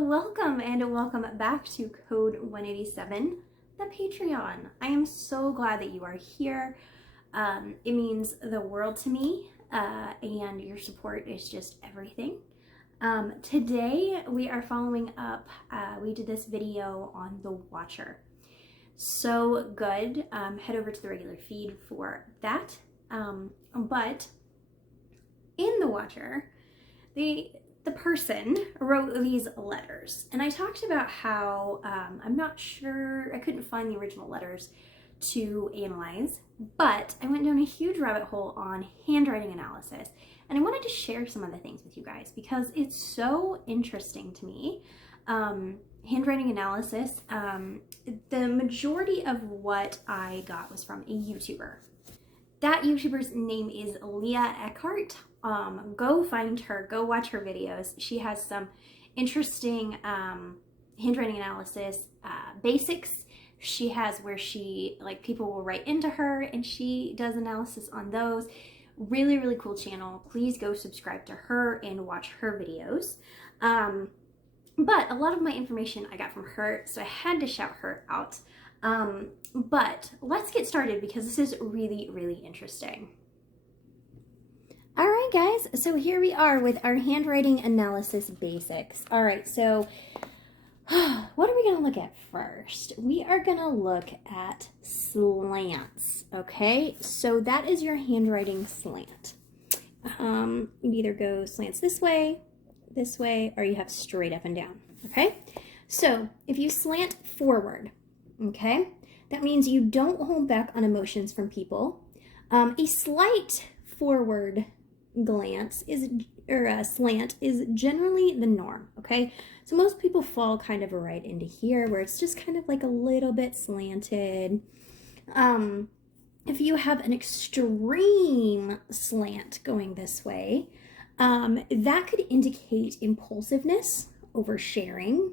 welcome and welcome back to Code 187, the Patreon. I am so glad that you are here. It means the world to me, and your support is just everything. Today we are following up, we did this video on The Watcher. So good. Head over to the regular feed for that. But in The Watcher, the person wrote these letters, and I talked about how I'm not sure, I couldn't find the original letters to analyze, but I went down a huge rabbit hole on handwriting analysis, and I wanted to share some of the things with you guys because it's so interesting to me. Handwriting analysis, the majority of what I got was from a YouTuber. That YouTuber's name is Leah Eckhart. Go find her, go watch her videos. She has some interesting handwriting analysis basics. She has where people will write into her and she does analysis on those. Really, really cool channel. Please go subscribe to her and watch her videos. But a lot of my information I got from her, so I had to shout her out. But let's get started because this is really, really interesting. All right, guys, so here we are with our handwriting analysis basics. All right, so what are we going to look at first? We are going to look at slants, okay? So that is your handwriting slant. You either go slants this way, or you have straight up and down, okay? So if you slant forward, okay, that means you don't hold back on emotions from people. A slight forward glance slant is generally the norm, okay? So most people fall kind of right into here where it's just kind of like a little bit slanted. If you have an extreme slant going this way, that could indicate impulsiveness, oversharing,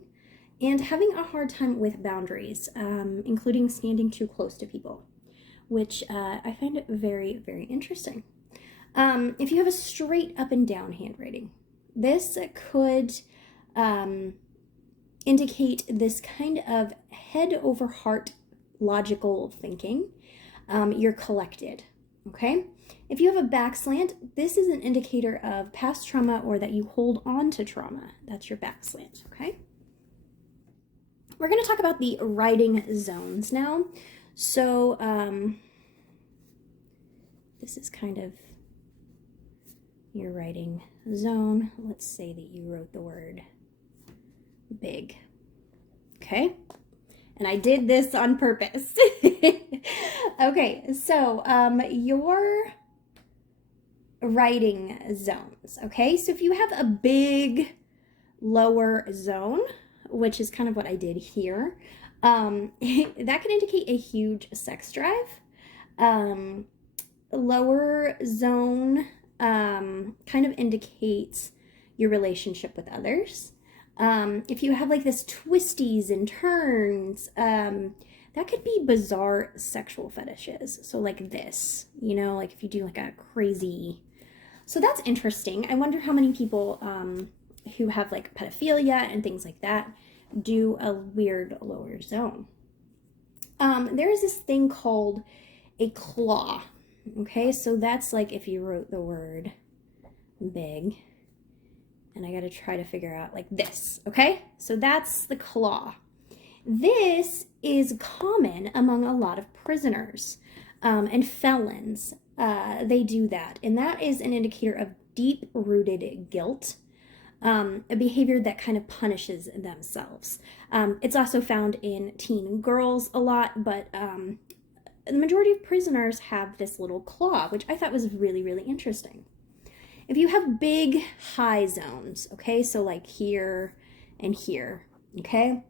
and having a hard time with boundaries, including standing too close to people, which I find very, very interesting. If you have a straight up and down handwriting, this could indicate this kind of head over heart logical thinking. You're collected, okay? If you have a back slant, this is an indicator of past trauma or that you hold on to trauma. That's your back slant, okay? We're going to talk about the writing zones now. So this is kind of your writing zone. Let's say that you wrote the word big, okay? And I did this on purpose. Okay, so your writing zones, okay? So if you have a big lower zone, which is kind of what I did here, that could indicate a huge sex drive. Lower zone kind of indicates your relationship with others. If you have like this twisties and turns, that could be bizarre sexual fetishes. So like this, you know, like if you do like a crazy, so that's interesting. I wonder how many people who have like pedophilia and things like that do a weird lower zone. There is this thing called a claw. Okay, so that's like if you wrote the word big, and I got to try to figure out like this, okay? So that's the claw. This is common among a lot of prisoners and felons. They do that, and that is an indicator of deep-rooted guilt, a behavior that kind of punishes themselves. It's also found in teen girls a lot, but the majority of prisoners have this little claw, which I thought was really, really interesting. If you have big high zones, okay, so like here and here, okay,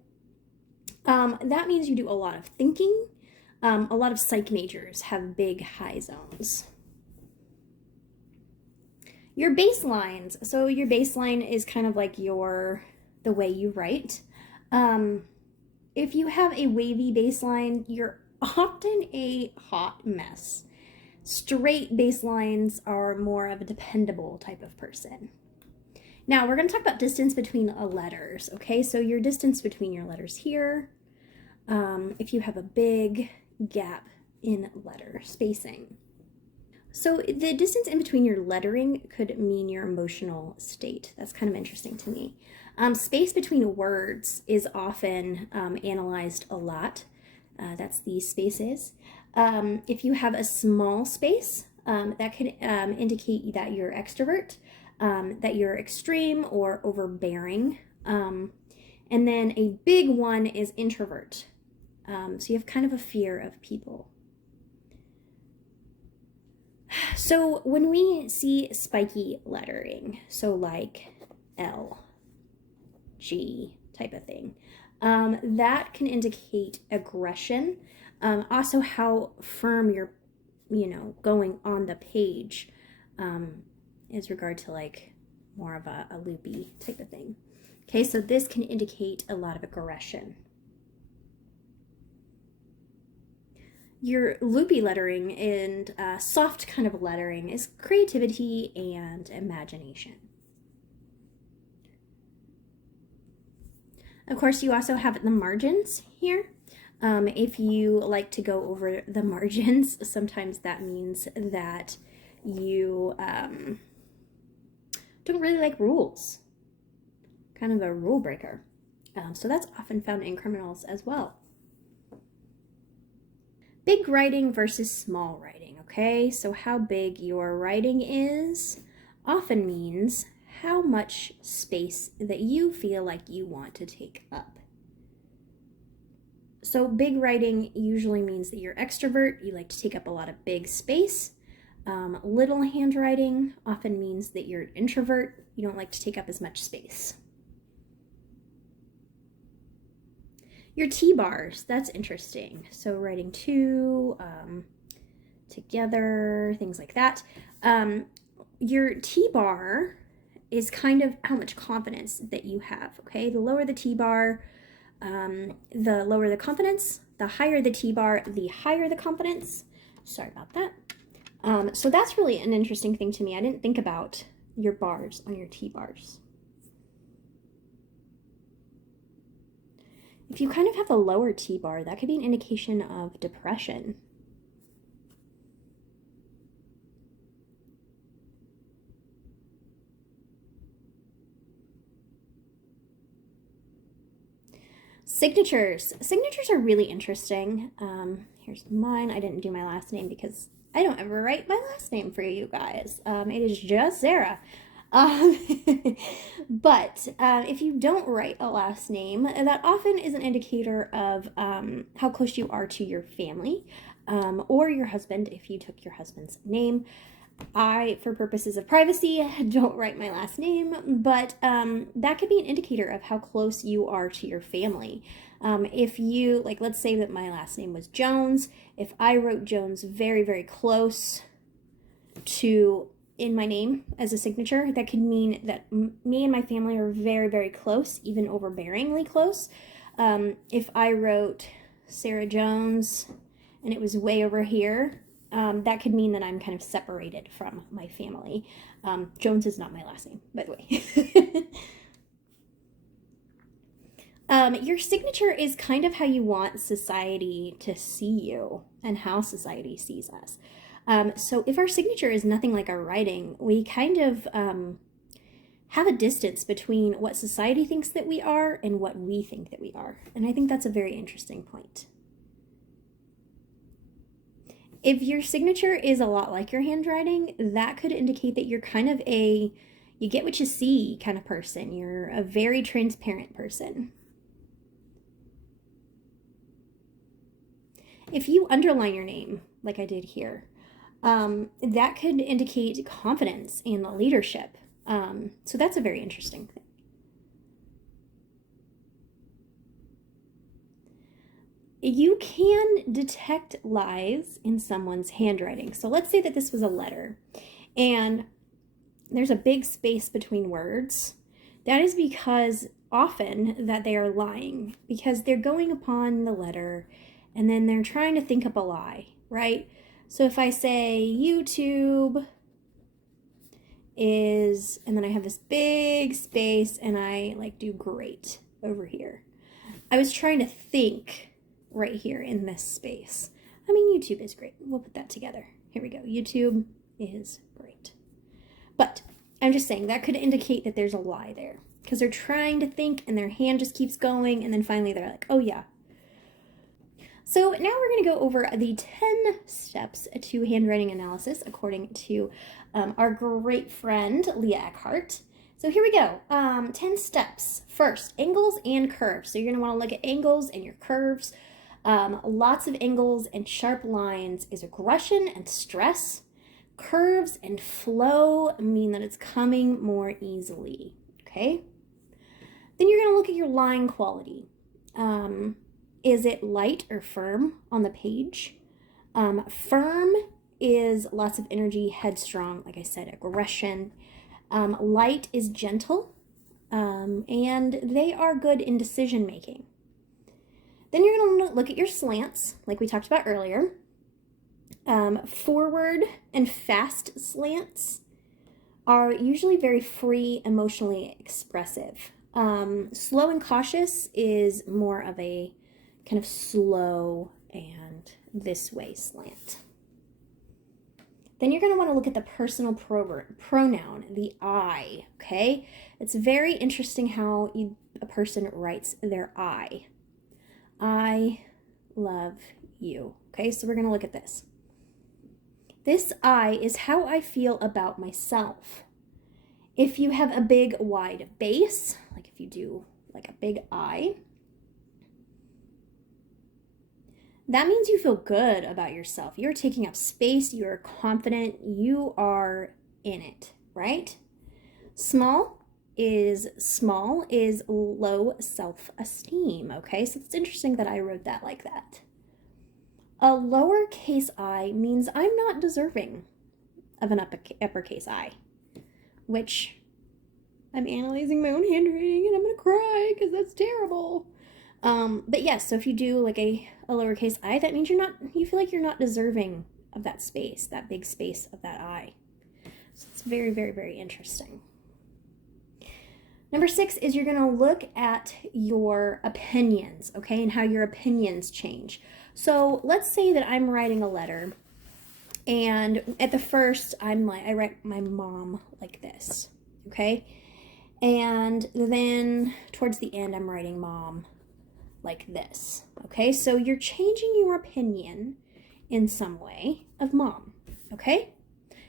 that means you do a lot of thinking. A lot of psych majors have big high zones. Your baselines, so your baseline is kind of like the way you write. If you have a wavy baseline, you're often a hot mess. Straight baselines are more of a dependable type of person. Now we're going to talk about distance between letters, okay? So your distance between your letters here, if you have a big gap in letter spacing. So the distance in between your lettering could mean your emotional state. That's kind of interesting to me. Space between words is often analyzed a lot. That's these spaces. If you have a small space, that could indicate that you're extrovert, that you're extreme or overbearing. And then a big one is introvert. So you have kind of a fear of people. So when we see spiky lettering, so like L, G type of thing, that can indicate aggression. Also how firm you're, going on the page is regard to like more of a loopy type of thing. Okay, so this can indicate a lot of aggression. Your loopy lettering and soft kind of lettering is creativity and imagination. Of course, you also have the margins here. If you like to go over the margins, sometimes that means that you don't really like rules. Kind of a rule breaker. So that's often found in criminals as well. Big writing versus small writing, okay? So how big your writing is often means how much space that you feel like you want to take up. So big writing usually means that you're extrovert, you like to take up a lot of big space. Little handwriting often means that you're an introvert, you don't like to take up as much space. Your T-bars, that's interesting. So writing two, together, things like that. Your T-bar is kind of how much confidence that you have, okay? The lower the T-bar, the lower the confidence. The higher the T-bar, the higher the confidence. Sorry about that. So that's really an interesting thing to me. I didn't think about your bars on your T-bars. If you kind of have a lower T-bar, that could be an indication of depression. Signatures. Signatures are really interesting. Here's mine. I didn't do my last name because I don't ever write my last name for you guys. It is just Sarah. But if you don't write a last name, that often is an indicator of how close you are to your family or your husband if you took your husband's name. I, for purposes of privacy, don't write my last name, but that could be an indicator of how close you are to your family. If you, like, let's say that my last name was Jones, if I wrote Jones very, very close to in my name as a signature, that could mean that me and my family are very, very close, even overbearingly close. If I wrote Sarah Jones and it was way over here, that could mean that I'm kind of separated from my family. Jones is not my last name, by the way. Your signature is kind of how you want society to see you and how society sees us. So if our signature is nothing like our writing, we kind of have a distance between what society thinks that we are and what we think that we are. And I think that's a very interesting point. If your signature is a lot like your handwriting, that could indicate that you're kind of you get what you see kind of person. You're a very transparent person. If you underline your name, like I did here, that could indicate confidence and leadership. So that's a very interesting thing. You can detect lies in someone's handwriting. So let's say that this was a letter and there's a big space between words. That is because often that they are lying because they're going upon the letter and then they're trying to think up a lie, right? So if I say YouTube is, and then I have this big space and I like do great over here. I was trying to think right here in this space. I mean, YouTube is great. We'll put that together. Here we go. YouTube is great. But I'm just saying that could indicate that there's a lie there because they're trying to think and their hand just keeps going. And then finally they're like, oh yeah. So now we're going to go over the 10 steps to handwriting analysis according to our great friend, Leah Eckhart. So here we go. 10 steps. First, angles and curves. So you're going to want to look at angles and your curves. Lots of angles and sharp lines is aggression and stress. Curves and flow mean that it's coming more easily. Okay? Then you're going to look at your line quality. Is it light or firm on the page? Firm is lots of energy, headstrong, like I said, aggression. Light is gentle, and they are good in decision making. Then you're going to look at your slants, like we talked about earlier. Forward and fast slants are usually very free, emotionally expressive. Slow and cautious is more of a kind of slow and this way slant. Then you're going to want to look at the personal pronoun, the I, okay? It's very interesting how a person writes their I. I love you, okay? So we're going to look at this. This I is how I feel about myself. If you have a big wide base, like if you do like a big I, that means you feel good about yourself. You're taking up space, you're confident, you are in it, right? Small is low self-esteem, okay? So it's interesting that I wrote that like that. A lowercase I means I'm not deserving of an uppercase I, which I'm analyzing my own handwriting and I'm gonna cry because that's terrible. But yes, so if you do like a lowercase I, that means you feel like you're not deserving of that space, that big space of that I. So it's very, very, very interesting. Number 6 is you're going to look at your opinions, okay, and how your opinions change. So let's say that I'm writing a letter, and at the first, I write my mom like this, okay? And then towards the end, I'm writing mom like this, okay? So you're changing your opinion in some way of mom, okay?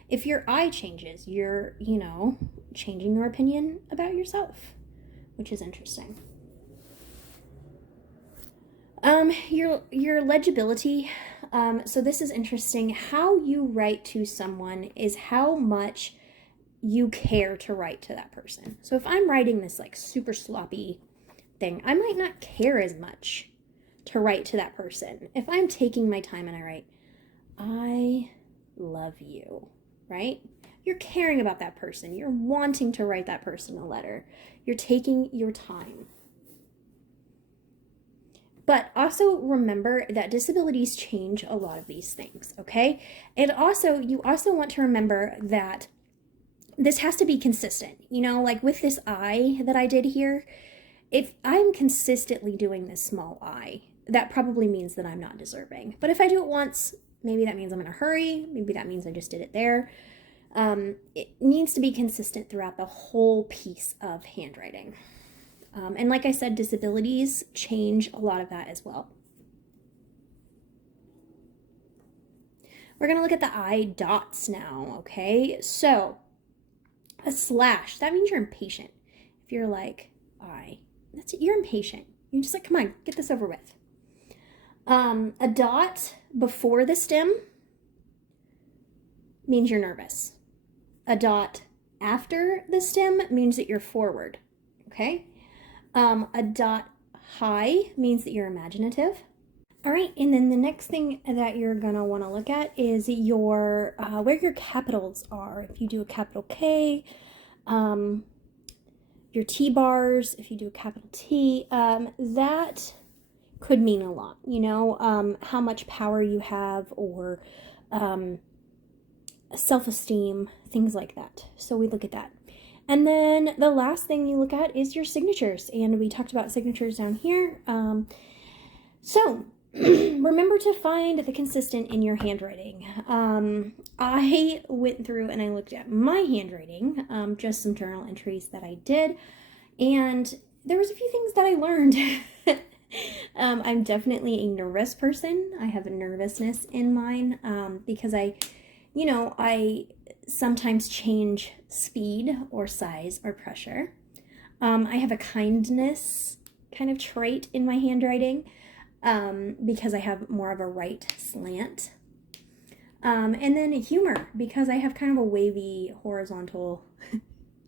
If your I changes, you're, changing your opinion about yourself, which is interesting. Your legibility, so this is interesting. How you write to someone is how much you care to write to that person. So if I'm writing this like super sloppy thing, I might not care as much to write to that person. If I'm taking my time and I write, I love you, right? You're caring about that person. You're wanting to write that person a letter. You're taking your time. But also remember that disabilities change a lot of these things, okay? And also, you also want to remember that this has to be consistent. Like with this I that I did here, if I'm consistently doing this small I, that probably means that I'm not deserving. But if I do it once, maybe that means I'm in a hurry. Maybe that means I just did it there. It needs to be consistent throughout the whole piece of handwriting. And like I said, disabilities change a lot of that as well. We're going to look at the I dots now, okay? So a slash, that means you're impatient. If you're like, you're impatient. You're just like, come on, get this over with. A dot before the stem means you're nervous. A dot after the stem means that you're forward, okay? A dot high means that you're imaginative. All right, and then the next thing that you're gonna wanna look at is your where your capitals are. If you do a capital K, your T-bars, if you do a capital T, that could mean a lot, how much power you have, or self-esteem, things like that. So we look at that. And then the last thing you look at is your signatures. And we talked about signatures down here. So remember to find the consistent in your handwriting. I went through and I looked at my handwriting, just some journal entries that I did. And there was a few things that I learned. I'm definitely a nervous person. I have a nervousness in mine because I sometimes change speed or size or pressure. I have a kindness kind of trait in my handwriting because I have more of a right slant. And then humor because I have kind of a wavy horizontal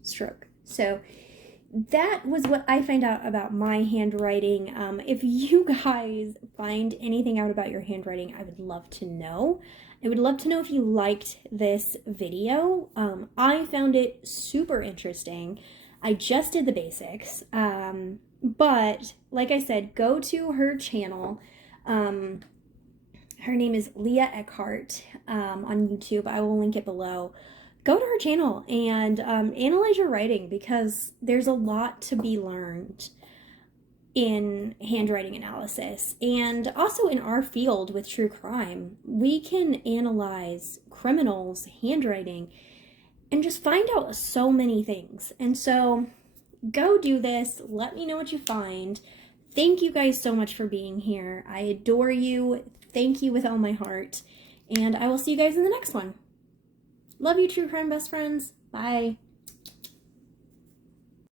stroke. So that was what I found out about my handwriting. If you guys find anything out about your handwriting, I would love to know. I would love to know if you liked this video. I found it super interesting. I just did the basics, but like I said, go to her channel. Her name is Leah Eckhart on YouTube. I will link it below. Go to her channel and analyze your writing because there's a lot to be learned in handwriting analysis. And also in our field with true crime, we can analyze criminals' handwriting and just find out so many things. And so go do this. Let me know what you find. Thank you guys so much for being here. I adore you. Thank you with all my heart. And I will see you guys in the next one. Love you, true crime best friends. Bye.